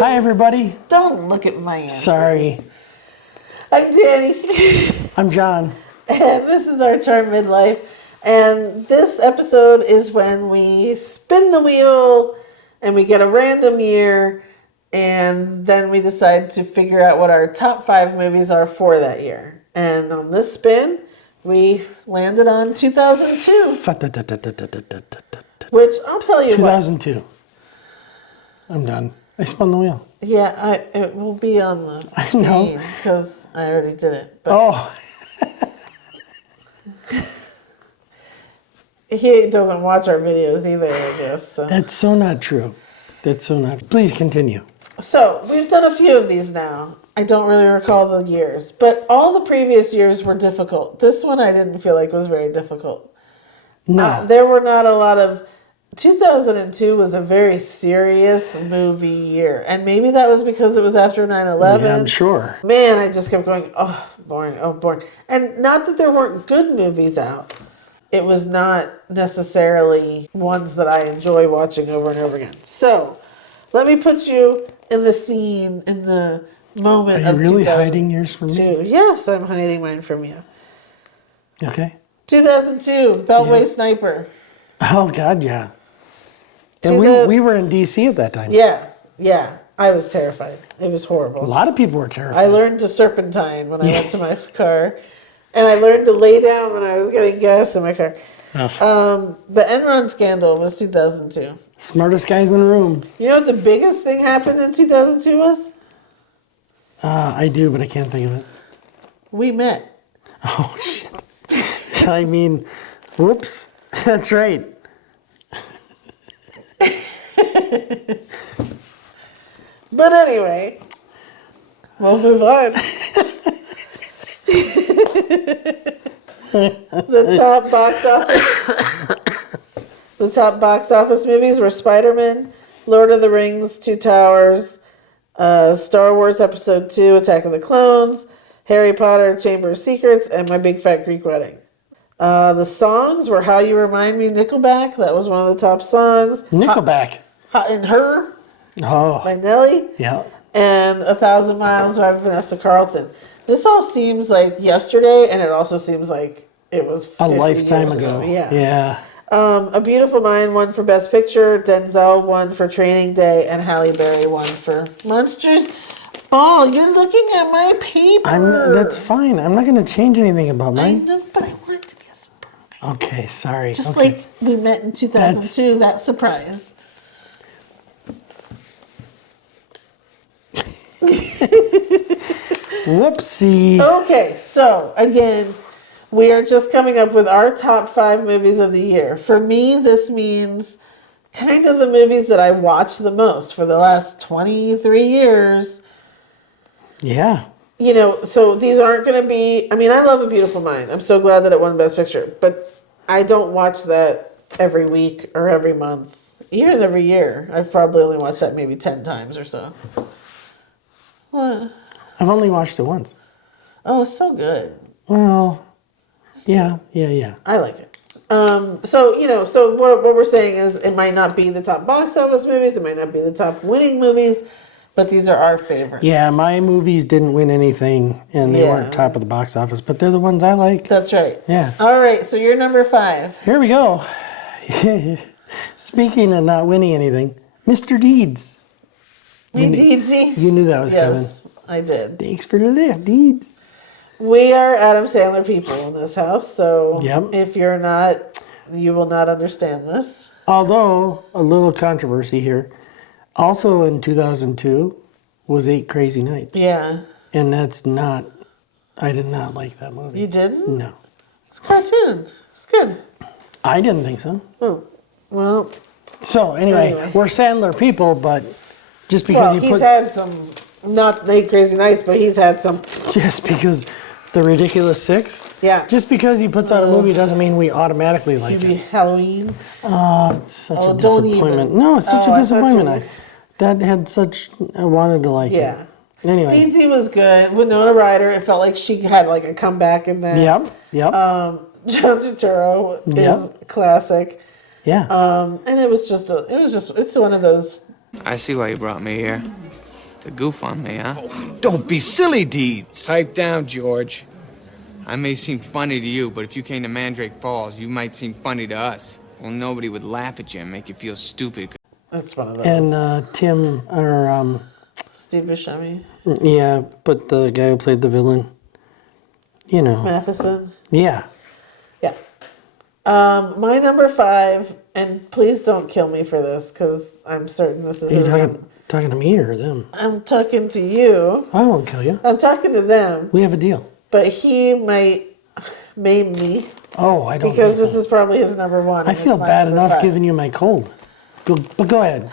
Hi, everybody. Don't look at my answers. Sorry. I'm Danny. I'm John. And this is our Charm Midlife. And this episode is when we spin the wheel and we get a random year. And then we decide to figure out what our top 5 movies are for that year. And on this spin, we landed on 2002. Which I'll tell you 2002. what. I'm done. I spun the wheel. Yeah, it will be on the screen because I already did it. But oh. He doesn't watch our videos either, I guess. So. That's so not true. That's so not. Please continue. So we've done a few of these now. I don't really recall the years, but all the previous years were difficult. This one I didn't feel like was very difficult. No. There were not a lot of... 2002 was a very serious movie year. And maybe that was because it was after 9/11. Yeah, I'm sure. Man, I just kept going, oh, boring, oh, boring. And not that there weren't good movies out. It was not necessarily ones that I enjoy watching over and over again. So, let me put you in the scene, in the moment of 2002. Are you really hiding yours from me? Yes, I'm hiding mine from you. Okay. 2002, Beltway Sniper. Oh, God, yeah. And we were in D.C. at that time. Yeah. I was terrified. It was horrible. A lot of people were terrified. I learned to serpentine when I went to my car. And I learned to lay down when I was getting gas in my car. Oh. The Enron scandal was 2002. Smartest guys in the room. You know what the biggest thing happened in 2002 was? I do, but I can't think of it. We met. Oh, shit. I mean, whoops. That's right. But anyway, we'll move on. The top box office movies were Spider-Man, Lord of the Rings, Two Towers, Star Wars Episode 2, Attack of the Clones, Harry Potter, Chamber of Secrets, and My Big Fat Greek Wedding. The songs were How You Remind Me, Nickelback. That was one of the top songs. Nickelback. Hot in Her by Nelly. Yeah. And 1,000 Miles by Vanessa Carlton. This all seems like yesterday, and it also seems like it was 50 a lifetime years ago. Yeah. A Beautiful Mind won for Best Picture. Denzel won for Training Day, and Halle Berry won for Monsters Ball. You're looking at my paper. That's fine. I'm not going to change anything about mine. I know, but I want it to be a surprise. Okay, sorry. Just like we met in 2002, that surprise. Whoopsie. Okay, so again, we are just coming up with our top 5 movies of the year. For me, this means kind of the movies that I watch the most for the last 23 years. Yeah. You know, so these aren't going to be... I mean, I love A Beautiful Mind. I'm so glad that it won Best Picture. But I don't watch that every week or every month. Even every year. I've probably only watched that maybe 10 times or so. What? I've only watched it once. Oh, it's so good. Well, yeah. I like it. So what we're saying is it might not be the top box office movies, it might not be the top winning movies, but these are our favorites. Yeah, my movies didn't win anything, and they weren't top of the box office, but they're the ones I like. That's right. Yeah. All right, so you're number 5. Here we go. Speaking of not winning anything, Mr. Deeds. Deedsy? You knew that was coming. Yes, I did. Thanks for the lift, Deeds. We are Adam Sandler people in this house, so if you're not, you will not understand this. Although, a little controversy here. Also in 2002 was 8 Crazy Nights. Yeah. And I did not like that movie. You didn't? No. It's a cartoon. It's good. I didn't think so. Oh, well. So, anyway, we're Sandler people, but just because he's had some, not 8 Crazy Nights, but he's had some. Just because The Ridiculous Six? Yeah. Just because he puts out a movie doesn't mean we automatically like it. Halloween. Oh, it's such a disappointment. No, it's such a disappointment. I wanted to like it. Anyway. Deedsy was good. Winona Ryder, it felt like she had like a comeback in that. Yep. John Turturro is classic. Yeah. And it's one of those. I see why you brought me here. To goof on me, huh? Don't be silly, Deeds. Pipe down, George. I may seem funny to you, but if you came to Mandrake Falls, you might seem funny to us. Well, nobody would laugh at you and make you feel stupid. That's one of those. And Tim, or Steve Buscemi. yeah, but the guy who played the villain, you know. Matheson. Yeah. Yeah. My number 5, and please don't kill me for this, because I'm certain this is. Are you talking to me or them? I'm talking to you. I won't kill you. I'm talking to them. We have a deal. But he might maim me. Oh, I don't. Because this is probably his number 1. I feel bad enough giving you my cold. But go ahead.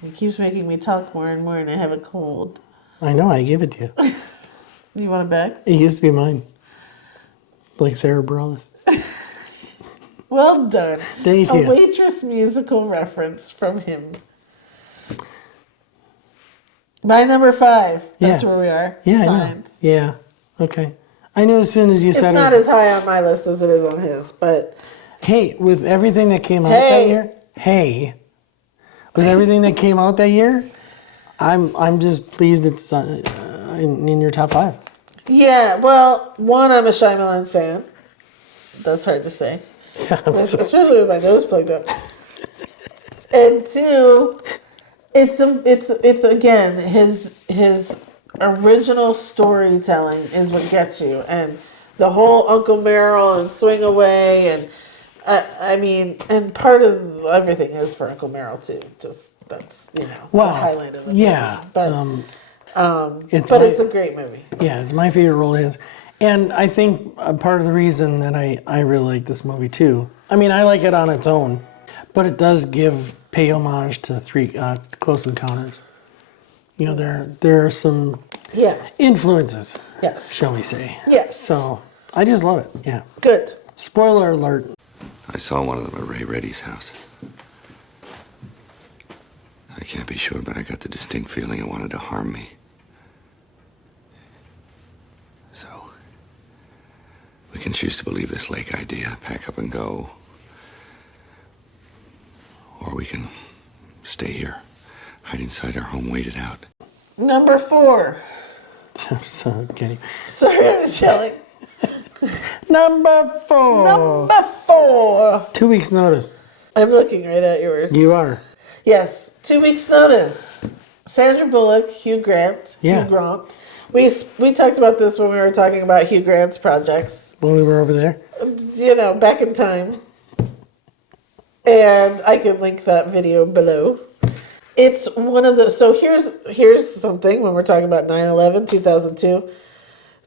He keeps making me talk more and more, and I have a cold. I know. I gave it to you. You want it back? It used to be mine. Like Sarah Bareilles. Well done. Thank you. A Waitress musical reference from him. My number 5. That's where we are. Yeah, Signs. Yeah. Okay. I knew as soon as you said it's not as high on my list as it is on his, but hey, with everything that came out that year, with everything that came out that year, I'm just pleased it's in your top 5. Yeah, well, 1, I'm a Shyamalan fan. That's hard to say. Yeah, especially with my nose plugged up. And 2, it's again his original storytelling is what gets you, and the whole Uncle Merrill and Swing Away, and I mean, and part of everything is for Uncle Merrill too. Just that's the highlight of the movie. But it's a great movie. Yeah, it's my favorite role of his. And I think part of the reason that I really like this movie too, I mean, I like it on its own, but it does pay homage to Close Encounters. You know, there are some influences, shall we say. Yes. So, I just love it, yeah. Good. Spoiler alert. I saw one of them at Ray Reddy's house. I can't be sure, but I got the distinct feeling it wanted to harm me. So, we can choose to believe this lake idea, pack up and go. Or we can stay here, hide inside our home, wait it out. Number 4. So kidding. Sorry, I was yelling. Number 4. Number 4. 2 weeks notice. I'm looking right at yours. You are. Yes, 2 weeks notice. Sandra Bullock, Hugh Grant. Yeah. Hugh Grant. We talked about this when we were talking about Hugh Grant's projects. When we were over there? You know, back in time. And I can link that video below. It's one of the... So here's something when we're talking about 9/11, 2002.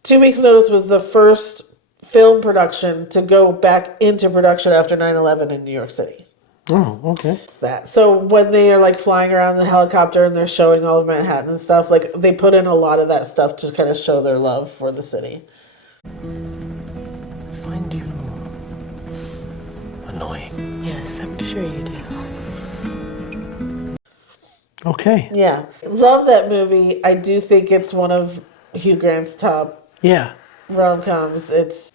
2 weeks notice was the first film production to go back into production after 9/11 in New York City. Oh, okay. It's that. So when they are like flying around the helicopter and they're showing all of Manhattan and stuff, like they put in a lot of that stuff to kind of show their love for the city. I find you annoying. Yes, I'm sure you do. Okay. Yeah. Love that movie. I do think it's one of Hugh Grant's top rom-coms. There's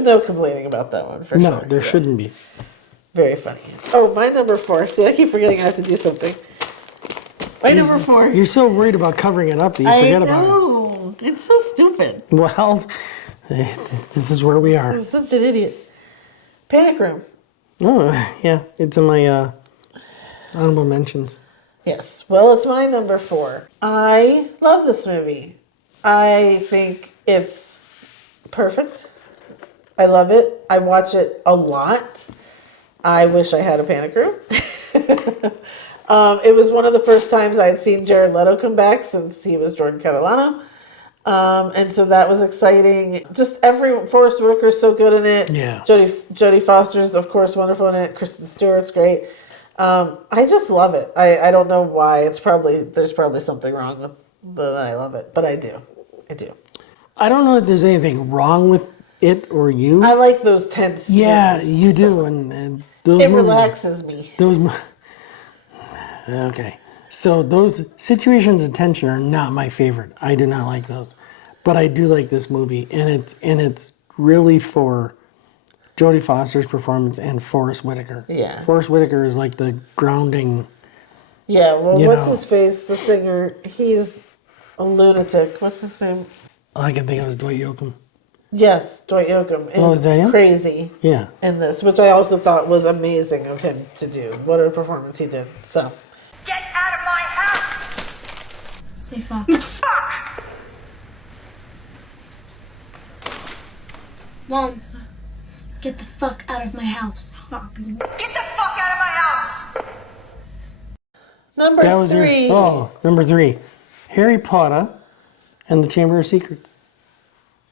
no complaining about that one for sure. No, there shouldn't be. Very funny. Oh, my number 4. See, I keep forgetting I have to do something. My number 4. You're so worried about covering it up that you forget about it. I know. It's so stupid. Well, this is where we are. I'm such an idiot. Panic Room. Oh, yeah. It's in my honorable mentions. Yes. Well, it's my number 4. I love this movie. I think it's perfect. I love it. I watch it a lot. I wish I had a panic room. It was one of the first times I had seen Jared Leto come back since he was Jordan Catalano. And so that was exciting. Just Forrest Whitaker's so good in it. Yeah. Jodie Foster's, of course, wonderful in it. Kristen Stewart's great. I just love it. I don't know why. There's probably something wrong with that I love it, but I do. I don't know if there's anything wrong with it or you. I like those tense. Yeah, you do, and those. It relaxes me. Okay, so those situations of tension are not my favorite. I do not like those, but I do like this movie, and it's really for Jodie Foster's performance and Forrest Whitaker. Yeah. Forrest Whitaker is like the grounding Yeah, well, You what's know. his face? The singer, he's a lunatic. What's his name? All I can think of is Dwight Yoakam. Yes, Dwight Yoakam is Oh, is that him? crazy Yeah. in this, which I also thought was amazing of him to do. What a performance he did. So, Get out of my house! Say fuck. Fuck! Mom, get the fuck out of my house. Get the fuck out of my house! number That was three. number 3. Harry Potter and the Chamber of Secrets.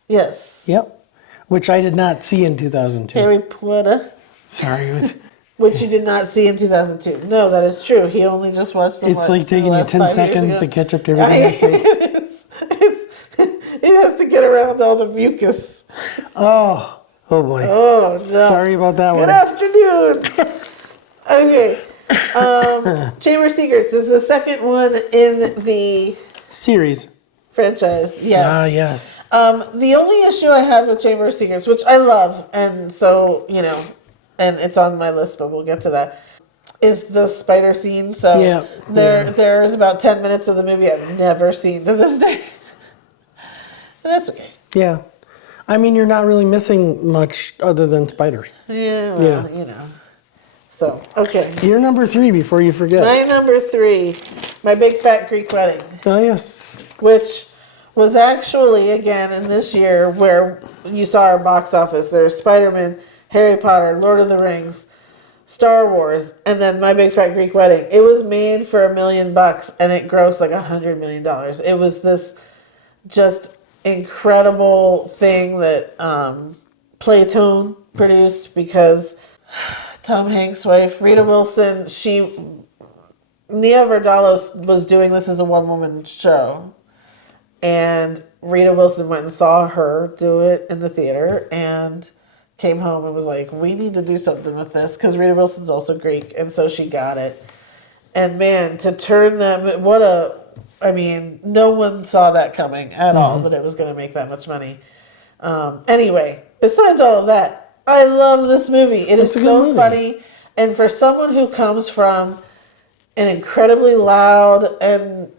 Yes. Yep. Which I did not see in 2002. Harry Potter, Sorry. which you did not see in 2002. No, that is true. He only just watched them. It's like taking you 10 seconds to catch up to everything I say. It has to get around all the mucus. Oh boy. Oh, no. Sorry about that Good one. afternoon. Okay. Chamber of Secrets is the second one in the Series. franchise. Yes. Ah, yes. The only issue I have with Chamber of Secrets, which I love, and so, and it's on my list, but we'll get to that, is the spider scene. So Yeah. there's about 10 minutes of the movie I've never seen to this day. And that's okay. Yeah. I mean, you're not really missing much other than spiders. Yeah, Yeah. well. So, okay. You're number 3 before you forget. My number 3, My Big Fat Greek Wedding, Oh, yes. which was actually, again, in this year where you saw our box office. There's Spider-Man, Harry Potter, Lord of the Rings, Star Wars, and then My Big Fat Greek Wedding. It was made for $1 million and it grossed like $100 million. It was this just incredible thing that Playtone produced because Tom Hanks' wife, Rita Wilson, Nia Vardalos was doing this as a one-woman show. And Rita Wilson went and saw her do it in the theater and came home and was like, we need to do something with this because Rita Wilson's also Greek. And so she got it. And man, to turn that, no one saw that coming at all, that it was going to make that much money. Anyway, besides all of that, I love this movie. It is a good so movie. funny. And for someone who comes from an incredibly loud and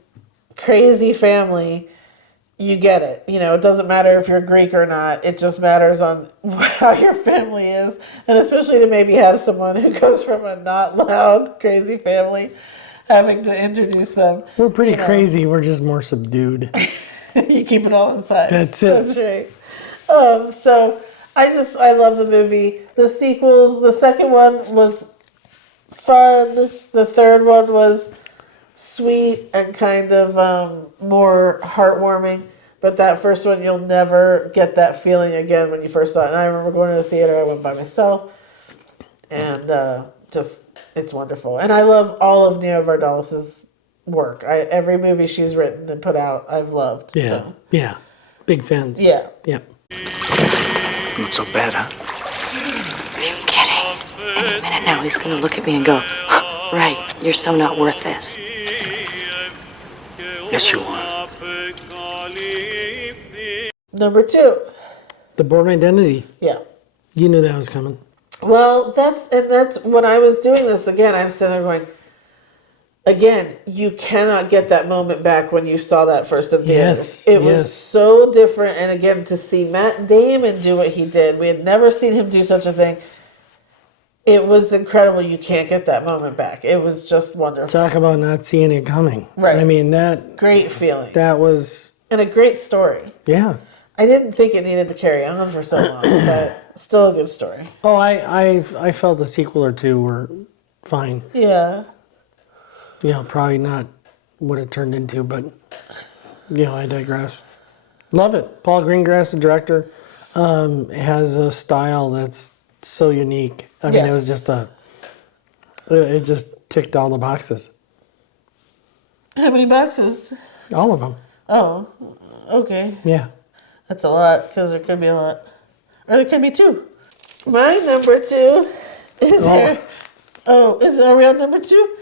crazy family, you get it. It doesn't matter if you're Greek or not. It just matters on how your family is. And especially to maybe have someone who comes from a not loud, crazy family, having to introduce them. We're pretty crazy. We're just more subdued. You keep it all inside. That's it. That's right. So I love the movie. The sequels, the second one was fun. The third one was sweet and kind of more heartwarming. But that first one, you'll never get that feeling again when you first saw it. And I remember going to the theater. I went by myself. And it's wonderful. And I love all of Nia Vardalos' work. Every movie she's written and put out, I've loved. Yeah. So, Yeah. Big fans. yeah. Yep. It's not so bad, huh? Are you kidding? Any minute now he's gonna look at me and go, right, you're so not worth this. Yes, you are. Number 2. The Bourne Identity. Yeah. You knew that was coming. Well, that's when I was doing this again, I was sitting there going, again, you cannot get that moment back when you saw that first in theaters. Yes, It was yes. so different. And again, to see Matt Damon do what he did, we had never seen him do such a thing. It was incredible. You can't get that moment back. It was just wonderful. Talk about not seeing it coming. Right. I mean, that Great feeling. was, And a great story. yeah. I didn't think it needed to carry on for so long, but still a good story. Oh, I felt a sequel or two were fine. Yeah. Probably not what it turned into, but, I digress. Love it. Paul Greengrass, the director, has a style that's so unique. I mean, it was Yes. just it just ticked all the boxes. How many boxes? All of them. Oh, okay. Yeah. That's a lot, because there could be a lot. Or there could be 2. My number 2 is are we on number 2?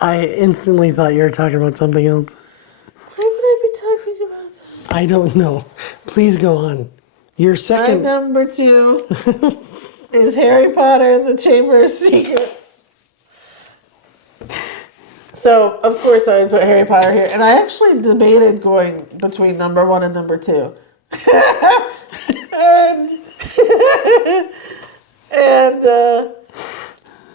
I instantly thought you were talking about something else. Why would I be talking about that? I don't know. Please go on. Your My second. number 2 is Harry Potter and the Chamber of Secrets. So, of course, I would put Harry Potter here. And I actually debated going between number 1 and number 2. and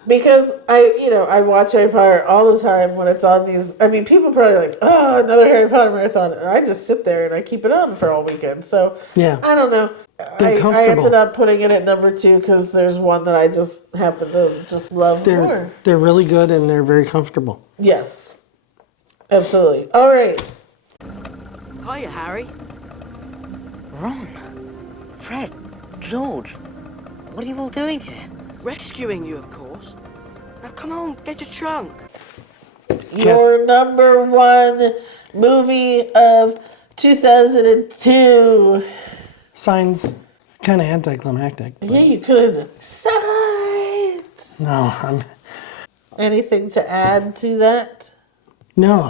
because I watch Harry Potter all the time when it's on these. I mean, people probably like, oh, another Harry Potter marathon. And I just sit there and I keep it on for all weekend. So, Yeah. I don't know. I ended up putting it at number 2 because there's one that I just happen to just love more. They're really good and they're very comfortable. Yes. Absolutely. All right. Hiya, Harry. Ron. Fred. George. What are you all doing here? Rescuing you, of course. Now come on, get your trunk. Your number 1 movie of 2002. Signs, kind of anticlimactic. Yeah, you could. Signs. No, Anything to add to that? No.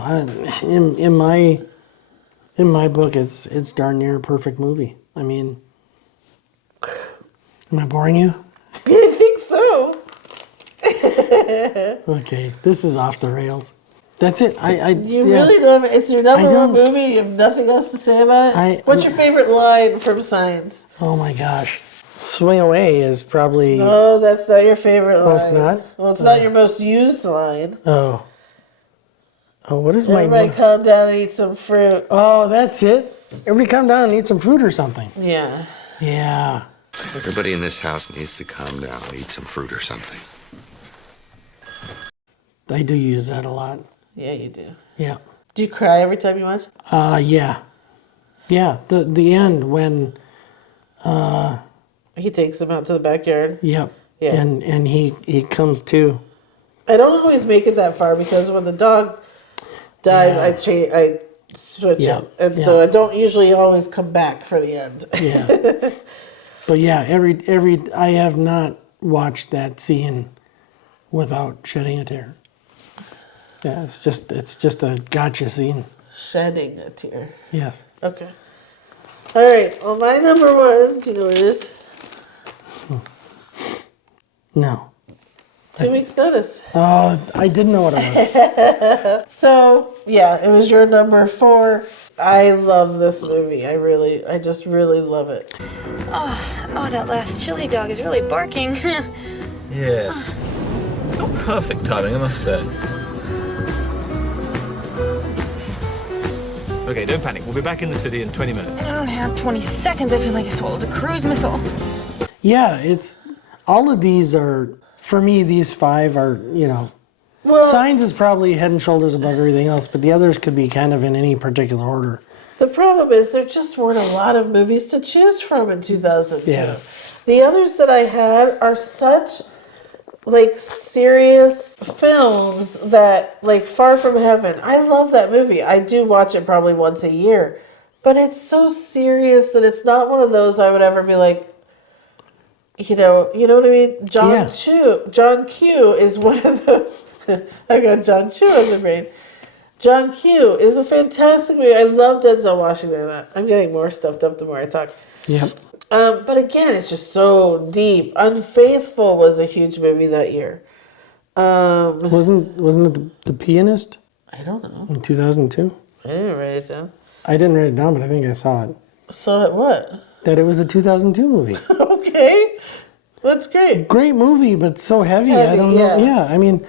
In my book, it's darn near a perfect movie. I mean, am I boring you? I think so. Okay, this is off the rails. That's it. Really don't. It's your number 1 movie. You have nothing else to say about it. What's your favorite line from Signs? Oh my gosh, "Swing Away" is probably. No, that's not your favorite line. Oh, it's not. Well, it's not your most used line. Oh, what is my? Everybody come down and eat some fruit. Oh, that's it. Everybody come down and eat some fruit or something. Yeah. Yeah. Everybody in this house needs to calm down and eat some fruit or something. I do use that a lot. Yeah, you do. Yeah. Do you cry every time you watch? Yeah. Yeah. The end when. He takes them out to the backyard. Yep. Yeah. And he comes to. I don't always make it that far because when the dog dies, I switch Yeah. it, and so I don't usually always come back for the end. Yeah. But yeah, every I have not watched that scene without shedding a tear. Yeah, it's just a gotcha scene. Shedding a tear. Yes. Okay. All right. Well, my number 1. Do you know what it is? No. 2 weeks notice. Oh, I didn't know what it was. So yeah, it was your number 4. I love this movie. I just really love it. Oh, that last chili dog is really barking. Yes. It's not perfect timing, I must say. Okay, don't panic. We'll be back in the city in 20 minutes. I don't have 20 seconds. I feel like I swallowed a cruise missile. Yeah, it's all of these are for me. These 5 are Well, Signs is probably head and shoulders above everything else, but the others could be kind of in any particular order. the problem is there just weren't a lot of movies to choose from in 2002. Yeah. The others that I had are such serious films that Far From Heaven. I love that movie. I do watch it probably once a year, but it's so serious that it's not one of those I would ever be like, you know what I mean? John Q is one of those. I got John Chu on the brain. John Q is a fantastic movie. I love Denzel Washington in that. I'm getting more stuffed up the more I talk. Yep. But again, it's just so deep. Unfaithful was a huge movie that year. Wasn't it the Pianist? I don't know. In 2002? I didn't write it down. I didn't write it down, but I think I saw it. Saw it what? That it was a 2002 movie. Okay. That's great. Great movie, but so heavy. I don't know. Yeah, I mean,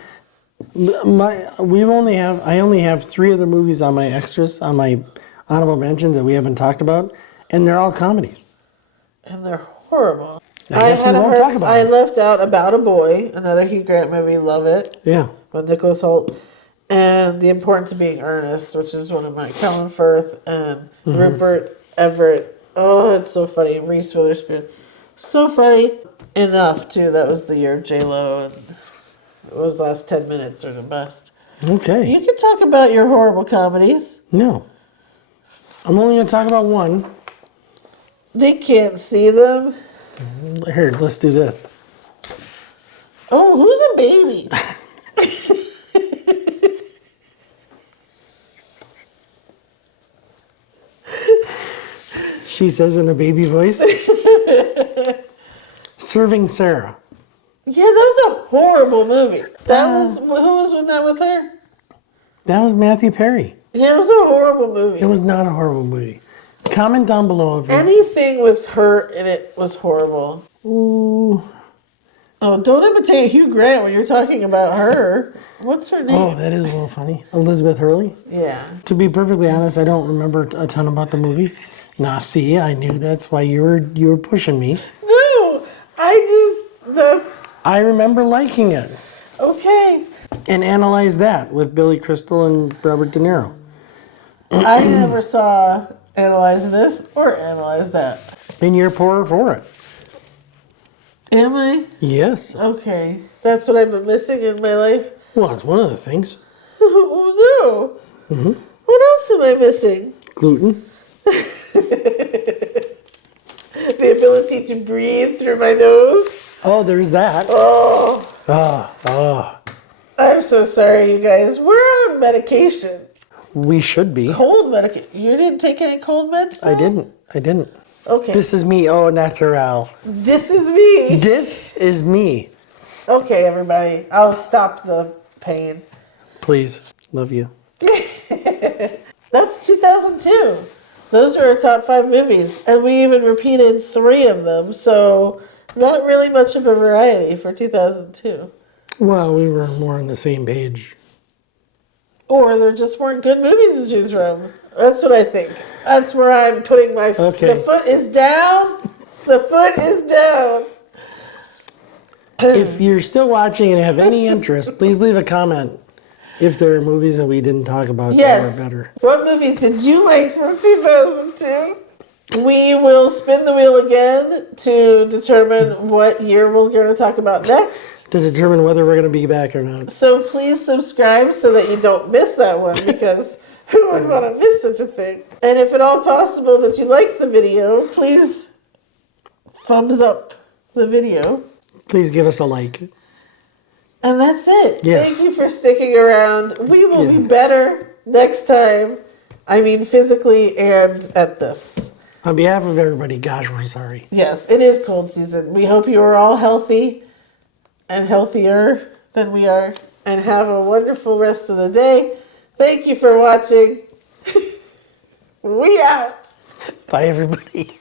I only have 3 other movies on my extras, on my honorable mentions that we haven't talked about, and they're all comedies. And they're horrible. I guess we won't talk about I it. left out About a Boy, another Hugh Grant movie. Love it. Yeah. With Nicholas Hoult. And The Importance of Being Earnest, which is one of my Colin Firth and Rupert Everett. Oh, it's so funny. Reese Witherspoon. So funny. Enough, too. That was the year of J-Lo, and those last 10 minutes are the best. Okay. You can talk about your horrible comedies. No. I'm only going to talk about one. They can't see them. Here, let's do this. Oh, who's a baby? She says in a baby voice. Serving Sarah. Yeah, that was a horrible movie. That was who was in that with her? That was Matthew Perry. Yeah, it was a horrible movie. It was not a horrible movie. Comment down below if you... Anything with her in it was horrible. Ooh. Oh, don't imitate Hugh Grant when you're talking about her. What's her name? Oh, that is a little funny. Elizabeth Hurley? Yeah. To be perfectly honest, I don't remember a ton about the movie. Nah, see, I knew that's why you were pushing me. No, I remember liking it. Okay. And Analyze That with Billy Crystal and Robert De Niro. I never saw Analyze This or Analyze That. And you're poorer for it. Am I? Yes. Okay. That's what I've been missing in my life? Well, it's one of the things. Oh, no. Mm-hmm. What else am I missing? Gluten. The ability to breathe through my nose. Oh, there's that. Oh. Oh. I'm so sorry, you guys. We're on medication. We should be. Cold medication. You didn't take any cold meds? I didn't. Okay. This is me, au natural. This is me. This is me. Okay, everybody. I'll stop the pain. Please. Love you. That's 2002. Those are our top 5 movies. And we even repeated 3 of them. So, not really much of a variety for 2002. Well, we were more on the same page. Or there just weren't good movies to choose from. That's what I think. That's where I'm putting my... Okay. The foot is down. The foot is down. If you're still watching and have any interest, please leave a comment if there are movies that we didn't talk about that were better. What movies did you like from 2002? We will spin the wheel again to determine what year we're going to talk about next. To determine whether we're going to be back or not. So please subscribe so that you don't miss that one, because who would want to miss such a thing? And if at all possible that you like the video, please thumbs up the video. Please give us a like. And that's it. Yes. Thank you for sticking around. We will be better next time. I mean, physically and at this. On behalf of everybody, gosh, we're sorry. Yes, it is cold season. We hope you are all healthy and healthier than we are, and have a wonderful rest of the day. Thank you for watching. We out. Bye, everybody.